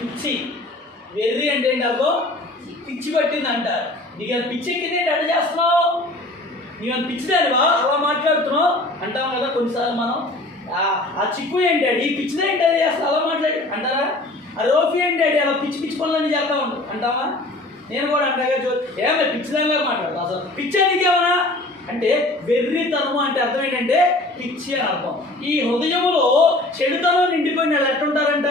పిచ్చి. వెర్రి అంటే ఏంటి అర్థం? పిచ్చి పట్టింది అంటారు. నీకు అది పిచ్చి ఎక్కింది ఏంటి అట్లా చేస్తున్నావు, నీకు అది పిచ్చిదానివా అలా మాట్లాడుతున్నావు అంటాం కదా కొన్నిసార్లు మనం. ఆ చిక్కు ఏంటి డాడీ పిచ్చిదే ఏంటి అది చేస్తా అలా మాట్లాడి అంటారా? అది ఓఫీ ఏంటి డాడీ అలా పిచ్చి పిచ్చి పనులన్నీ చేస్తా ఉంటా అంటావా? నేను కూడా అంటాగా ఏమే పిచ్చిదానిగా మాట్లాడతా, అసలు పిచ్చి నీకేమన్నా అంటే వెర్రితనము అంటే అర్థం ఏంటంటే పిచ్చి అని అర్థం. ఈ హృదయములో చెడుతనం నిండిపోయిన వాళ్ళు ఎట్టుంటారంట?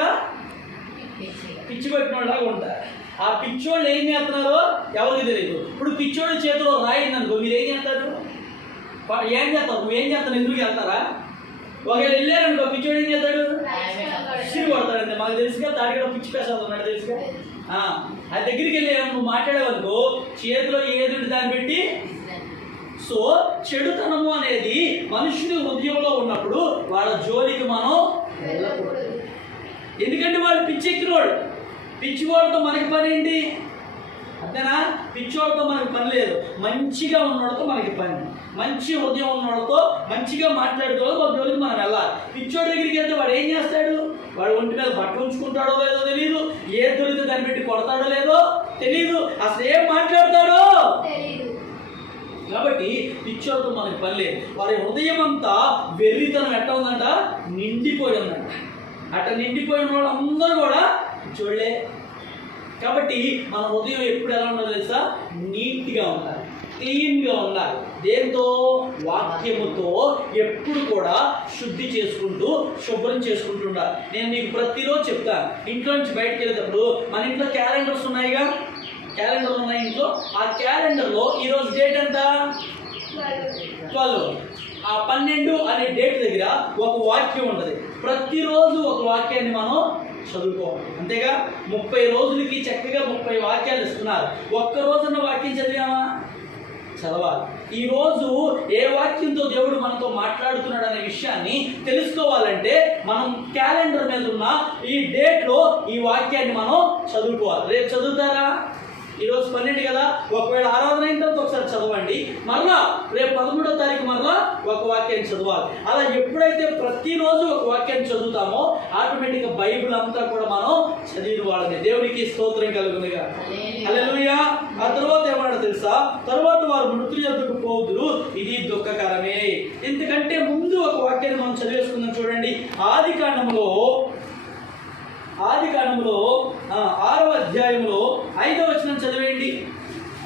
పిచ్చి పెట్టిన వాళ్ళలాగా ఉంటారు. ఆ పిచ్చోళ్ళు ఏం చేస్తున్నారో ఎవరికి తెలియదు. ఇప్పుడు పిచ్చోడి చేతిలో రాయిందనుకో, మీరు ఏం చేస్తారు? ఏం చేస్తావు? నువ్వేం చేస్తాను? ఎందుకు వెళ్తారా? ఒకవేళ వెళ్ళారనుకో పిచ్చోడు ఏం చేస్తాడు? సిరి కొడతాడంటే మాకు తెలుసుగా. తాడిగా పిచ్చి పేసాడు ఉన్నాడు తెలుసుగా. ఆ దగ్గరికి వెళ్ళి నువ్వు మాట్లాడేవనుకో చేతిలో ఏదుంటే దాన్ని పెట్టి. సో చెడుతనము అనేది మనుషుని హృదయంలో ఉన్నప్పుడు వాళ్ళ జోలికి మనం వెళ్ళకూడదు. ఎందుకంటే వాళ్ళు పిచ్చెక్కినోడు. పిచ్చివాడితో మనకి పని ఏంటి? అంతేనా? పిచ్చివాడితో మనకి పని లేదు. మంచిగా ఉన్నవాడితో మనకి పని. మంచి హృదయం ఉన్నవాడితో మంచిగా మాట్లాడుతూ వాళ్ళ జోలికి మనం వెళ్ళాలి. పిచ్చోడి దగ్గరికి వెళ్తే వాడు ఏం చేస్తాడు? వాడు ఒంటి మీద బట్టలు ఉంచుకుంటాడో లేదో తెలియదు, ఏ దొరికితే దాన్ని పెట్టి కొడతాడో లేదో తెలియదు, అసలు ఏం మాట్లాడతాడో తెలియదు. కాబట్టి పిచ్చోడితో మనకి పని లేదు. వారి హృదయం అంతా వెర్రితనం ఎట్లా ఉందంట? నిండిపోయి ఉందంట. అట్లా నిండిపోయిన వాళ్ళు అందరూ కూడా పిచ్చోళ్ళే. కాబట్టి మన హృదయం ఎప్పుడు ఎలా ఉండాలి తెలుసా? నీట్గా ఉండాలి, క్లీన్గా ఉండాలి. దేంతో? వాక్యముతో ఎప్పుడు కూడా శుద్ధి చేసుకుంటూ శుభ్రం చేసుకుంటూ ఉండాలి. నేను మీకు ప్రతిరోజు చెప్తాను. ఇంట్లో నుంచి బయటకు వెళ్ళేటప్పుడు మన ఇంట్లో క్యాలెండర్స్ ఉన్నాయిగా, క్యాలెండర్ ఉన్నాయి ఇంట్లో. ఆ క్యాలెండర్లో ఈరోజు డేట్ ఎంత? 12. ఆ 12 అనే డేట్ దగ్గర ఒక వాక్యం ఉంటుంది. ప్రతిరోజు ఒక వాక్యాన్ని మనం చదువుకోవాలి. అంతేగా 30 రోజులకి చక్కగా 30 వాక్యాలు ఇస్తున్నారు. ఒక్క రోజున్న వాక్యం చదివామా? చదవాలి. ఈరోజు ఏ వాక్యంతో దేవుడు మనతో మాట్లాడుతున్నాడు అనే విషయాన్ని తెలుసుకోవాలంటే మనం క్యాలెండర్ మీద ఉన్న ఈ డేట్లో ఈ వాక్యాన్ని మనం చదువుకోవాలి. రేపు చదువుతారా? ఈరోజు 12 కదా, ఒకవేళ ఆరాధన అయిన తర్వాత ఒకసారి చదవండి. మరలా రేపు 13వ తారీఖు మరలా ఒక వాక్యాన్ని చదవాలి. అలా ఎప్పుడైతే ప్రతిరోజు ఒక వాక్యాన్ని చదువుతామో ఆటోమేటిక్గా బైబిల్ అంతా కూడా మనం చదివిన వాళ్ళని. దేవునికి స్తోత్రం కలుగునుగా. హల్లెలూయా. ఆ తర్వాత ఏమన్నా తెలుసా? తర్వాత వారు మృతుల యొద్దకు పోవుదురు, ఇది దుఃఖకరమే. ఎందుకంటే ముందు ఒక వాక్యాన్ని మనం చదివేసుకుందాం. చూడండి, ఆది కాండములో 6వ అధ్యాయంలో 5వ వచనం చదివేయండి.